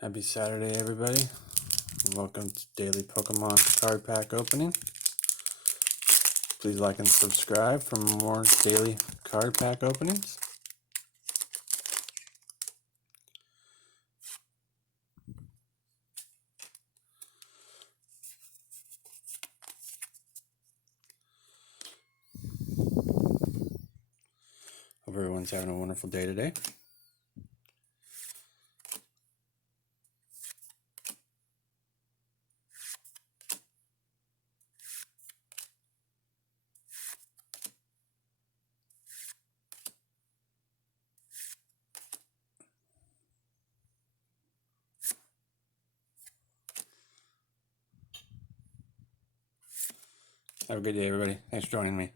Happy Saturday, everybody. Welcome to Daily Pokemon Card Pack Opening. Please like and subscribe for more daily card pack openings. Hope everyone's having a wonderful day today. Have a good day, everybody. Thanks for joining me.